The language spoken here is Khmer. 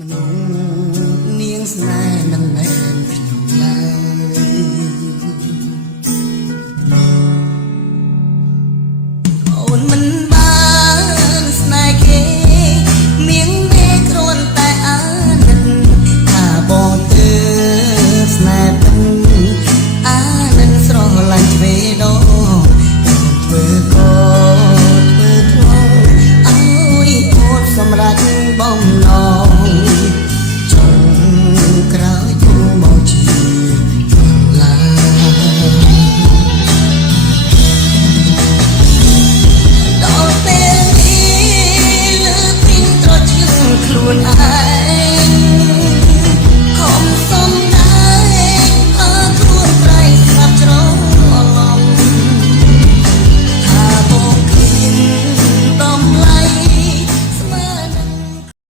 មនុស្សនាងស្នេហ៍នឹងមែនខ្ញុំឡើយអូនមិនបានស្នេហ៍គេនាងទេគ្រាន់តែអាណិតថាបងទើបស្នេហ៍ពិនអាណិតស្រឡាញ់ទ្វេដងធ្វើក៏ធ្វើធ្ងន់អើយអូនសម្រាប់បំណងចុងក្រោយ